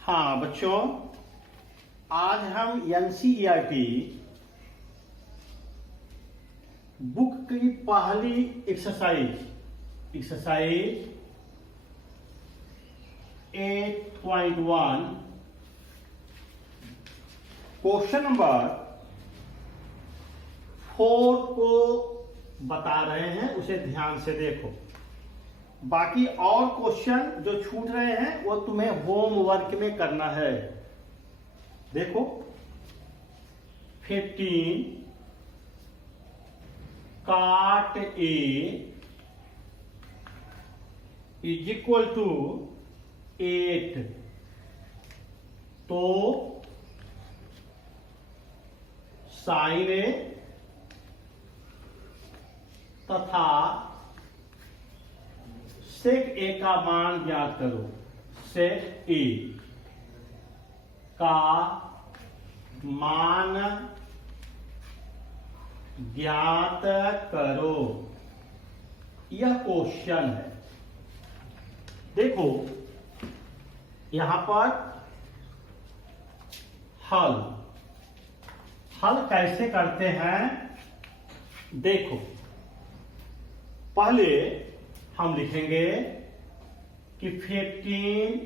हाँ बच्चों, आज हम एनसीईआरटी बुक की पहली एक्सरसाइज 8.1 क्वेश्चन नंबर 4 को बता रहे हैं। उसे ध्यान से देखो। बाकी और क्वेश्चन जो छूट रहे हैं वो तुम्हें होमवर्क में करना है। देखो 15 काट ए इज इक्वल टू 8, तो साइन ए तथा सेक ए का मान ज्ञात करो। सेक ए का मान ज्ञात करो, यह क्वेश्चन है। देखो यहां पर हल कैसे करते हैं देखो। पहले हम लिखेंगे कि 15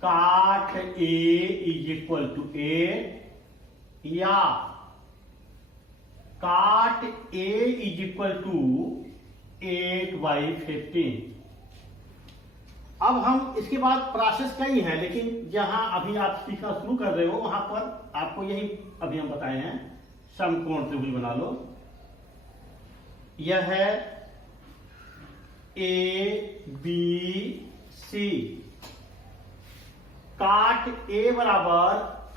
काट ए इज इक्वल टू 8 या काट ए इज इक्वल टू 8/15। अब हम इसके बाद प्रोसेस कई है, लेकिन जहां अभी आप सीखना शुरू कर रहे हो वहां पर आपको यही अभी हम बताए हैं। समकोण त्रिभुज बना लो। यह है ABC। काट ए बराबर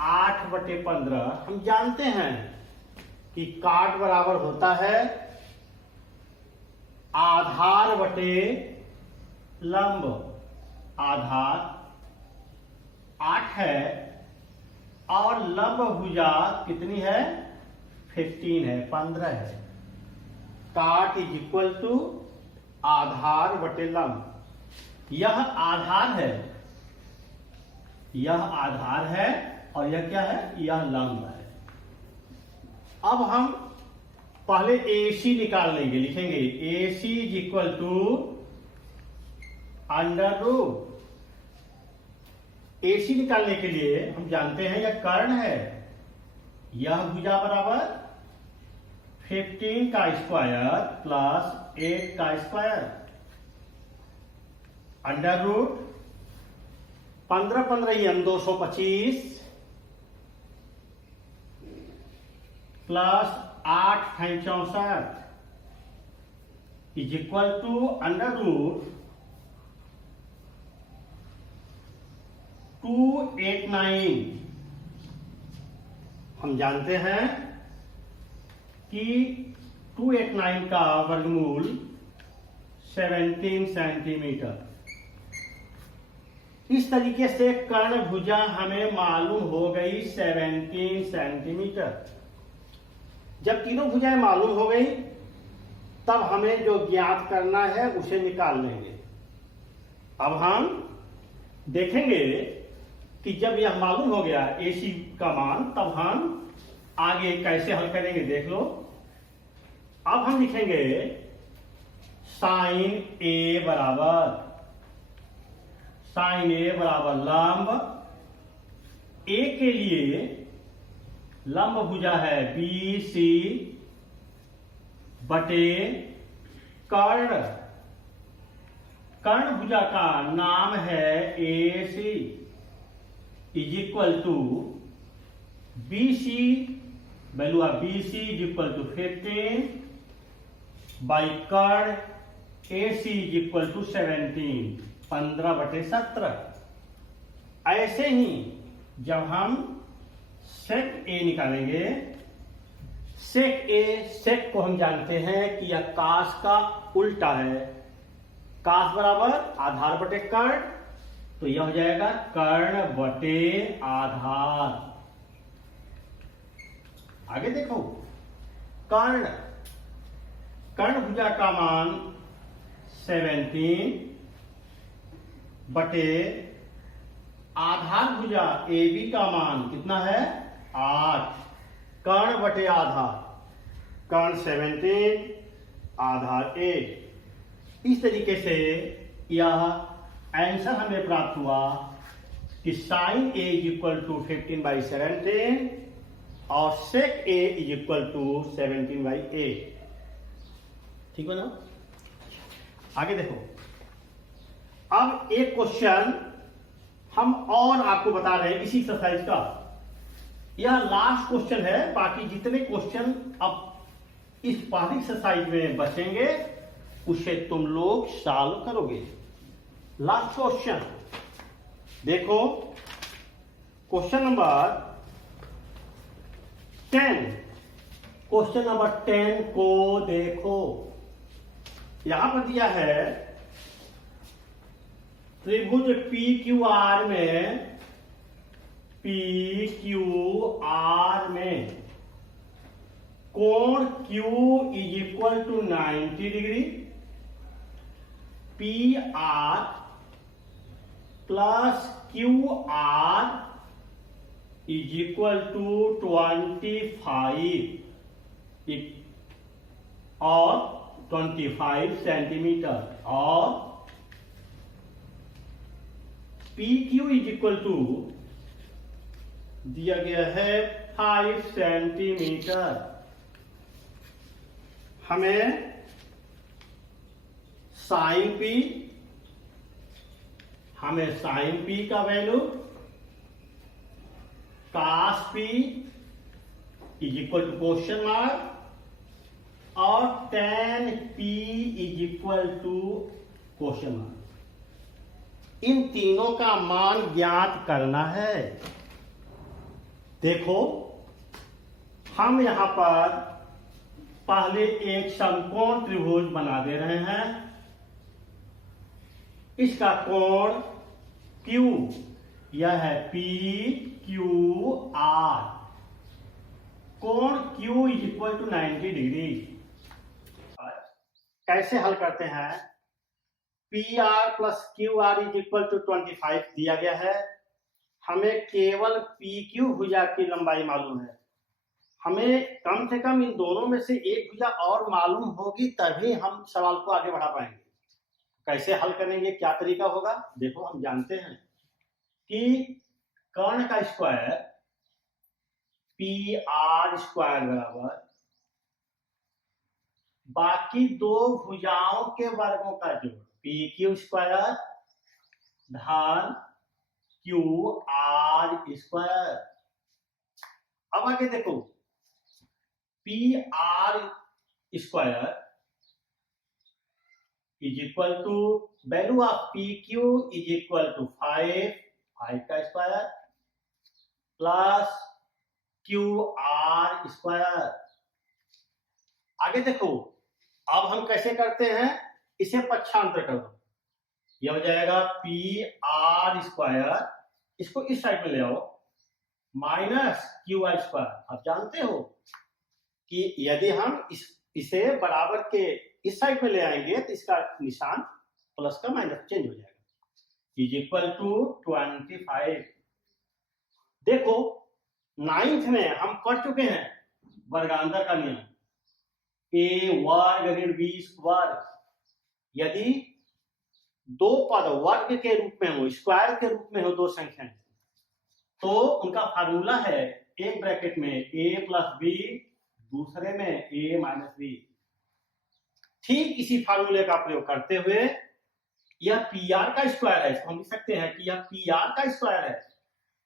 8/15। हम जानते हैं कि काट बराबर होता है आधार बटे लंब। आधार 8 है और लंब भुजा कितनी है? 15 है, 15 है। काट इज इक्वल टू आधार बटे लंब। यह आधार है, यह आधार है और यह क्या है? यह लंब है। अब हम पहले AC निकाल लेंगे। लिखेंगे AC is equal to under root. AC निकालने के लिए हम जानते हैं यह कर्ण है। यह भुजा बराबर 15 का स्क्वायर प्लस 8 का square under root 15 225 plus 8 64 is equal to under root 289। हम जानते हैं कि 289 का वर्गमूल 17 सेंटीमीटर। इस तरीके से कर्ण भुजा हमें मालूम हो गई 17 सेंटीमीटर। जब तीनों भुजाएं मालूम हो गई तब हमें जो ज्ञात करना है उसे निकाल लेंगे। अब हम देखेंगे कि जब यह मालूम हो गया AC का मान, तब हम आगे कैसे हल करेंगे देख लो। अब हम लिखेंगे साइन ए बराबर लंब ए के लिए लंब भुजा है BC बटे कर्ण भुजा का नाम है AC is equal to BC value of BC is equal to 15 by कर्ण AC इज इक्वल टू 17 15/17। ऐसे ही जब हम सेक A निकालेंगे, सेक को हम जानते हैं कि यह कास का उल्टा है। कास बराबर आधार बटे कर्ण, तो यह हो जाएगा कर्ण बटे आधार। आगे देखो कर्ण भुजा का मान 17 बटे आधार भुजा ए बी का मान कितना है 8, कर्ण बटे आधार, कर्ण 17, आधार 8। इस तरीके से यह आंसर हमें प्राप्त हुआ कि sine A is equal to 15/17 और sec A is equal to 17/8। ठीक है ना। आगे देखो, अब एक क्वेश्चन हम और आपको बता रहे हैं इसी एक्सरसाइज का। यह लास्ट क्वेश्चन है, बाकी जितने क्वेश्चन अब इस पहली एक्सरसाइज में बचेंगे उसे तुम लोग सॉल्व करोगे। लास्ट क्वेश्चन देखो, क्वेश्चन नंबर 10। क्वेश्चन नंबर 10 को देखो, यहां पर दिया है त्रिभुज पी क्यू आर में, पी क्यू आर में कोण Q is equal to 90 degree, P R plus Q R is equal to 25 और 25 सेंटीमीटर, और P Q is equal to दिया गया है 5 सेंटीमीटर। हमें साइन पी का value, cos P is equal to question mark और tan P is equal to question mark, इन तीनों का मान ज्ञात करना है। देखो, हम यहां पर पहले एक समकोण त्रिभुज बना दे रहे हैं। इसका कोण Q, यह है P Q R, कोण Q is equal to 90 degree. कैसे हल करते हैं? P R plus Q R is equal to 25 दिया गया है। हमें केवल पी क्यू भुजा की लंबाई मालूम है। हमें कम से कम इन दोनों में से एक भुजा और मालूम होगी, तभी हम सवाल को आगे बढ़ा पाएंगे। कैसे हल करेंगे, क्या तरीका होगा? देखो, हम जानते हैं कि कर्ण का स्क्वायर पी आर स्क्वायर बराबर बाकी दो भुजाओं के वर्गों का जोड़, पी क्यू स्क्वायर धन क्यू आर स्क्वायर। अब आगे देखो, P R square is equal to value of P Q is equal to 5 का square plus Q R square. आगे देखो, अब हम कैसे करते हैं, इसे पक्षांतर कर दो, यह हो जाएगा पी आर स्क्वायर, इसको इस साइड में ले आओ, माइनस क्यू आर स्क्वायर। आप जानते हो कि यदि हम इसे बराबर के इस साइड में ले आएंगे तो इसका निशान प्लस का माइनस चेंज हो जाएगा, इज इक्वल टू 25। देखो, 9th में हम पढ़ चुके हैं वर्गांतर का नियम, ए वर्ग ऋण बी वर्ग। यदि दो पद वर्ग के रूप में हो, स्क्वायर के रूप में हो, दो संख्याएं, तो उनका फार्मूला है एक ब्रैकेट में ए प्लस बी, दूसरे में ए माइनस बी। ठीक इसी फार्मूले का प्रयोग करते हुए यह पी आर का स्क्वायर है, इसको हम लिख सकते हैं कि यह पी आर का स्क्वायर है,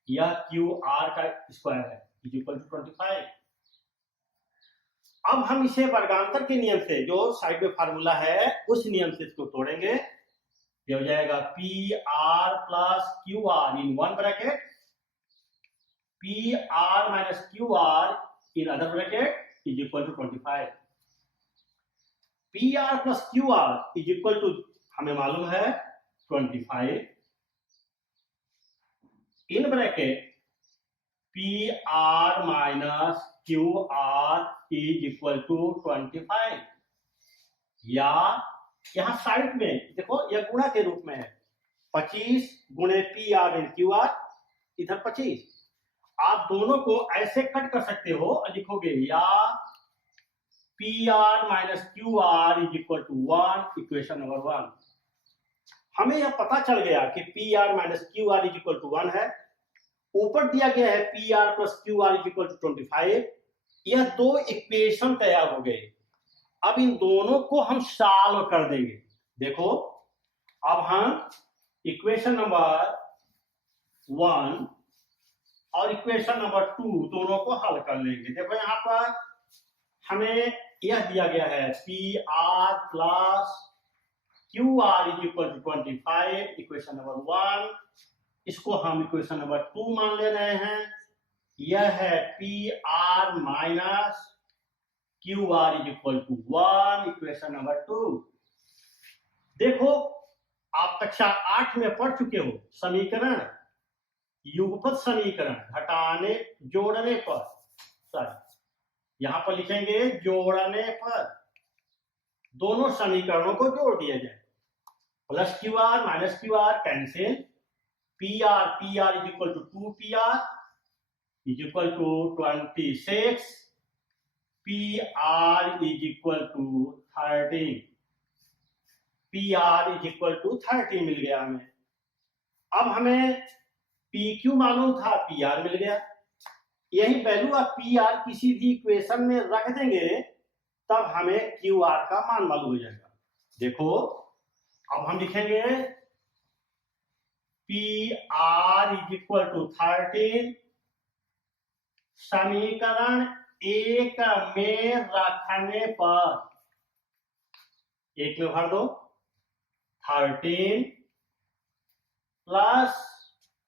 यह क्यू आर का स्क्वायर है, इज इक्वल टू 25। अब हम इसे वर्गांतर के नियम से, जो साइड में फार्मूला है उस नियम से इसको तोड़ेंगे। ये हो जाएगा P R plus Q R in one bracket, P R minus Q R in other bracket is equal to 25। P R plus Q R is equal to हमें मालूम है 25 in bracket P R minus Q R is equal to 25, या यहां side में देखो यह गुणा के रूप में है, 25 गुणे P R in Q R, इधर 25। आप दोनों को ऐसे कट कर सकते हो और लिखोगे या P R minus Q R is equal to 1, equation number 1। हमें यह पता चल गया कि P R minus Q R is equal to 1 है। ऊपर दिया गया है P R plus Q R is equal to 25। यह दो इक्वेशन तैयार हो गए। अब इन दोनों को हम सॉल्व कर देंगे। देखो, अब हम इक्वेशन नंबर 1 और इक्वेशन नंबर 2 दोनों को हल कर लेंगे। देखो यहां पर हमें यह दिया गया है P R plus Q R is equal to 25, equation number 1। इसको हम इक्वेशन नंबर 2 मान ले रहे हैं। यह है P R minus Q R is equal to 1, equation number 2। देखो, आप कक्षा 8 में पढ़ चुके हो समीकरण, युगपत समीकरण घटाने जोड़ने पर, सॉरी यहां पर लिखेंगे जोड़ने पर दोनों समीकरणों को जोड़ दिया जाए। Plus Q R minus Q R cancel, P R is equal to 2 P R is equal to 26, P R is equal to 13, P R is equal to 30 मिल गया हमें। अब हमें पी क्यू मालूम था, पी आर मिल गया। यही value आप पी आर किसी भी इक्वेशन में रख देंगे तब हमें क्यू आर का मान मालूम हो जाएगा। देखो, अब हम लिखेंगे P R is equal to 13, समीकरण 1 में रखने पर, 1 में भर दो, 13 plus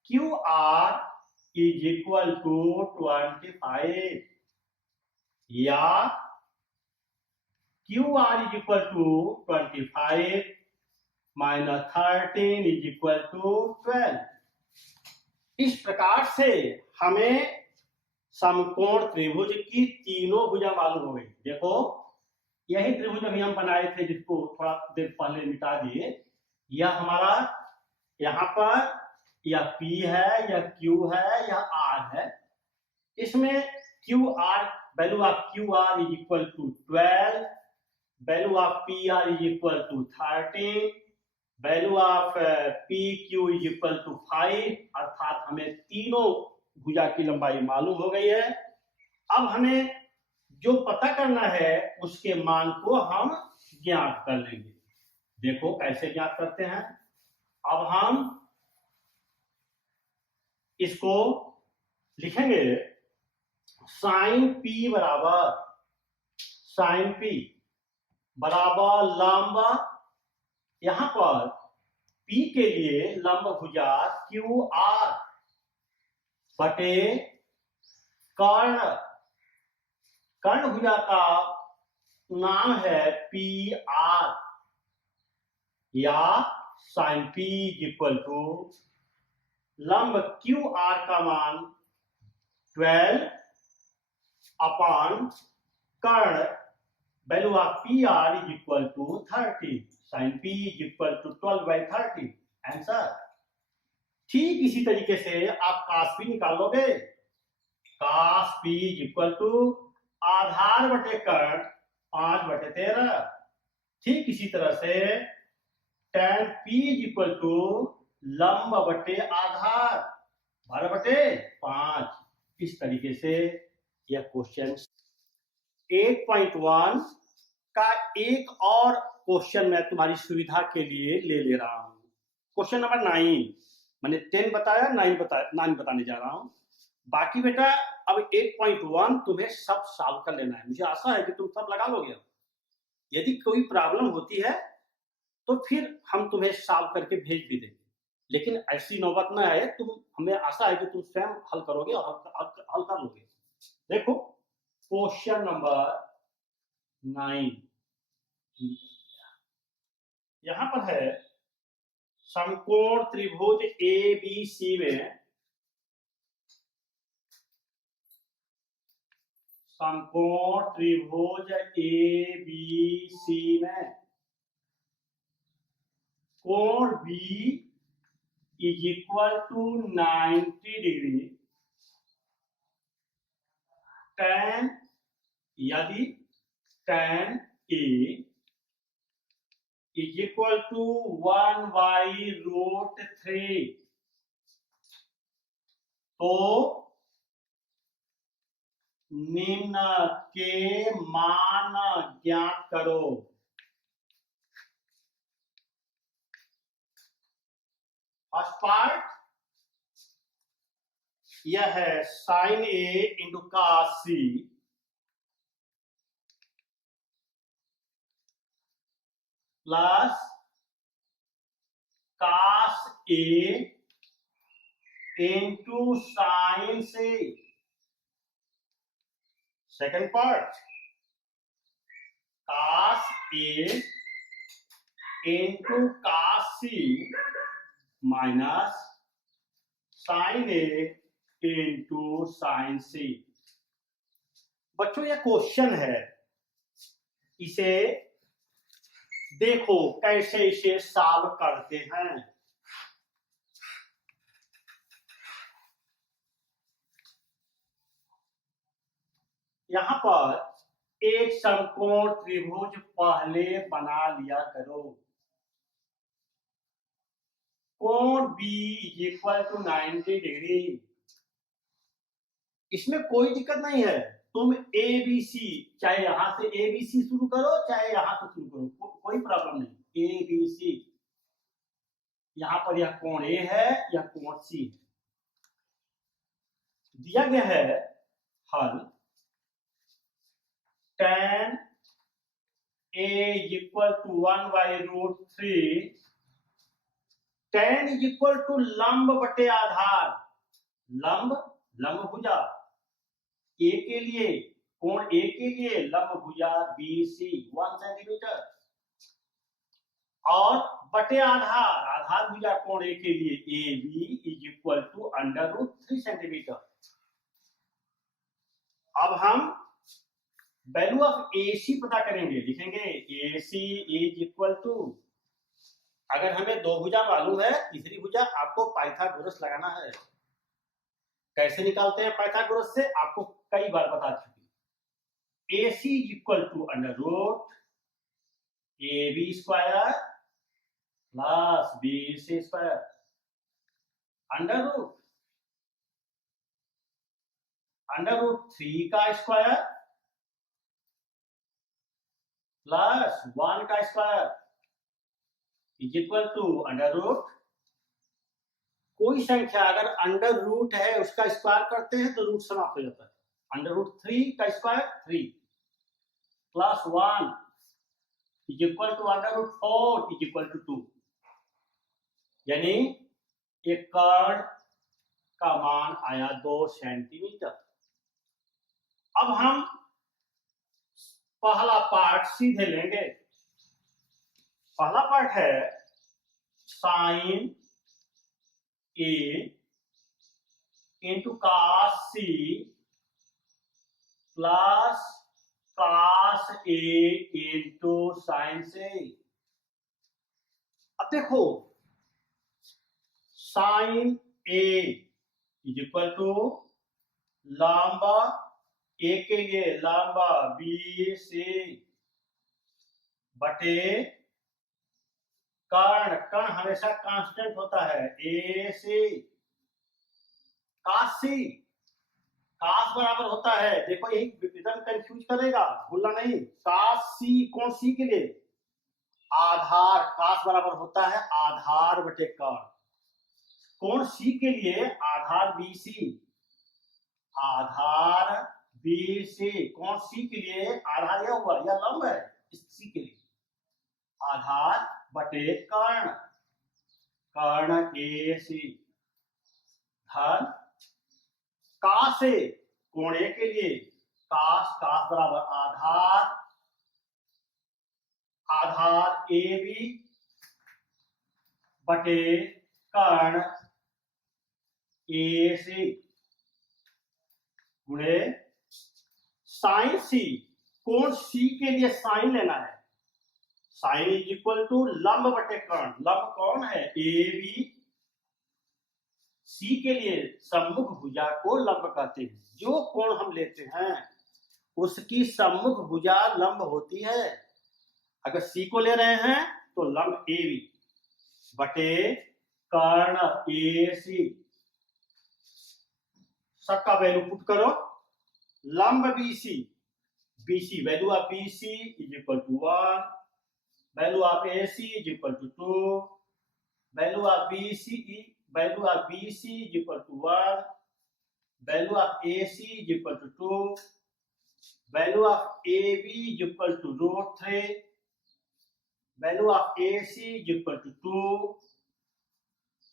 Q R is equal to 25, या Q R is equal to 25 minus 13 is equal to 12। इस प्रकार से हमें समकोण त्रिभुज की तीनों भुजा मालूम हो गई। देखो, यही त्रिभुज अभी हम बनाए थे जिसको थोड़ा देर पहले मिटा दिए। यह हमारा यहाँ पर या P है या Q है या R है। इसमें Q R, value of Q R is equal to 12, value of P R is equal to 13, value of P Q is equal to 5, अर्थात हमें तीनों भुजा की लंबाई मालूम हो गई है। अब हमें जो पता करना है उसके मान को हम ज्ञात कर लेंगे। देखो कैसे ज्ञात करते हैं। अब हम इसको लिखेंगे साइन पी बराबर लंब, यहां पर P के लिए लंब भुजा क्यू आर बटे कर्ण भुजा का नाम है पी आर, या साइन P इक्वल टू लंब क्यू आर का मान 12 अपॉन कर्ण value of P R is equal to 30, sine P is equal to 12/30। Answer. ठीक इसी तरीके से आप कास P निकालोगे, cos P is equal to आधार बटे कर्ण 5/13। ठीक इसी तरह से tan P is equal to लंब बटे आधार 12/5। इस तरीके से यह क्वेश्चन 8.1 का एक और क्वेश्चन मैं तुम्हारी सुविधा के लिए ले रहा हूं। क्वेश्चन नंबर 9, मैंने 10 बताया, 9 बताने जा रहा हूं। बाकी बेटा अब 8.1 तुम्हें सब सॉल्व कर लेना है। मुझे आशा है कि तुम सब लगा लोगे। यदि कोई प्रॉब्लम होती है तो फिर हम तुम्हें सॉल्व करके भेज भी देंगे, लेकिन ऐसी नौबत ना आए। हमें आशा है कि तुम स्वयं हल करोगे और हल कर लोगे। देखो क्वेश्चन नंबर 9 यहां पर है, समकोण त्रिभुज ABC में, समकोण त्रिभुज ABC में कोण B is equal to 90 degree tan, यदि tan A is equal to 1/√3, तो निम्न के मान ज्ञात करो। फर्स्ट पार्ट यह है sin A into cos C plus cos A into sin C। Second part cos A into cos C minus sin A into sin C। बच्चों यह क्वेश्चन है, इसे देखो कैसे इसे सॉल्व करते हैं। यहां पर एक समकोण त्रिभुज पहले बना लिया करो। कोण B is equal to 90 degree. इसमें कोई दिक्कत नहीं है, तुम ABC चाहे यहां से ABC शुरू करो चाहे यहां से शुरू करो, कोई प्रॉब्लम नहीं। ABC यहां पर यह कोण A है, यह कोण C है। दिया गया है हल tan A is equal to 1/√3, tan is equal to लंब बटे आधार, लंब भुजा A के लिए, कोण A के लिए लंब भुजा BC 1 सेंटीमीटर, और बटे आधार भुजा कोण A के लिए AB is equal to √3 centimetre. अब हम वैल्यू ऑफ AC पता करेंगे, लिखेंगे AC इज इक्वल टू, अगर हमें दो भुजा मालूम है, तीसरी भुजा आपको पाइथागोरस लगाना है। कैसे निकालते हैं पाइथागोरस से, आपको कई बार बता चुकी। AC is equal to √AB square plus BC square, √3 का स्क्वायर प्लस 1 का स्क्वायर इज इक्वल टू √ कोई संख्या अगर अंडर रूट है उसका स्क्वायर करते हैं तो रूट समाप्त हो जाता है। √3 का square 3 plus 1 is equal to √4 is equal to 2, यानी एक कर्ण का मान आया 2 सेंटीमीटर। अब हम पहला पार्ट सीधे लेंगे। पहला पार्ट है sin A into cos C plus cos A into sin C। अब देखो sin A is equal to लंबा A के लिए लंबा BC बटे कर्ण हमेशा कांस्टेंट होता है AC, cos C cos बराबर होता है, देखो यही एकदम कंफ्यूज करेगा, भूलना नहीं। cos C कौन C के लिए आधार, cos बराबर होता है आधार बटे कर्ण। कौन C के लिए आधार BC, आधार BC, कौन C के लिए आधार यह हुआ, यह लंब है, इस C के लिए आधार बटे कर्ण, कर्ण AC धन cos A कोण A के लिए cos बराबर आधार AB बटे कर्ण AC गुणे sin C, कोण C के लिए साइन लेना है, साइन इज इक्वल टू लंब बटे कर्ण, लंब कौन है AB सी के लिए सम्मुख भुजा को लंब कहते हैं। जो कोण हम लेते हैं उसकी सम्मुख भुजा लंब होती है। अगर सी को ले रहे हैं तो लंब ए बी बटे कर्ण ए सी। सबका वैल्यू पुट करो। लंब BC, BC value of BC is equal to 1, value of AC is equal to 2, value of BC is equal to 1, value of AC is equal to 2, value of AB is equal to √3, value of AC is equal to 2,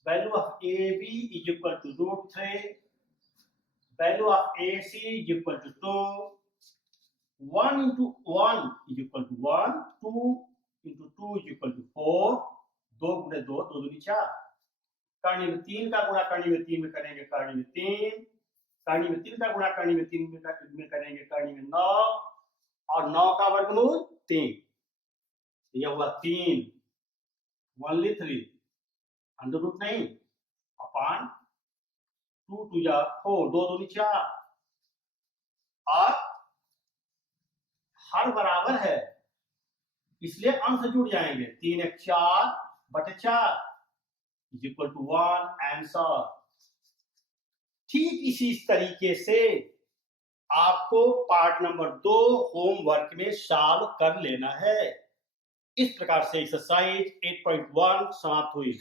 value of AB is equal to √3, value of AC is equal to 2, 1 into 1 is equal to 1, 2 into 2 is equal to 4, 2 गुणे 2, 2 दूनी 4, करनी में 3 का गुणा करनी में 3 में करेंगे करनी में 3, करनी में 3 का गुणा करनी में 3 में करेंगे करनी में 9, और 9 का वर्गमूल 3, यह हुआ 3, ओनली 3, अंडर रूट नहीं, अपान 2 2 जा 4, 2 दूनी 4, और हर बराबर है इसलिए अंश जुड़ जाएंगे, 3 1 4 बटे 4 इज इक्वल टू 1 आंसर। ठीक इसी तरीके से आपको पार्ट नंबर 2 होमवर्क में सॉल्व कर लेना है। इस प्रकार से एक्सरसाइज 8.1 समाप्त हुई।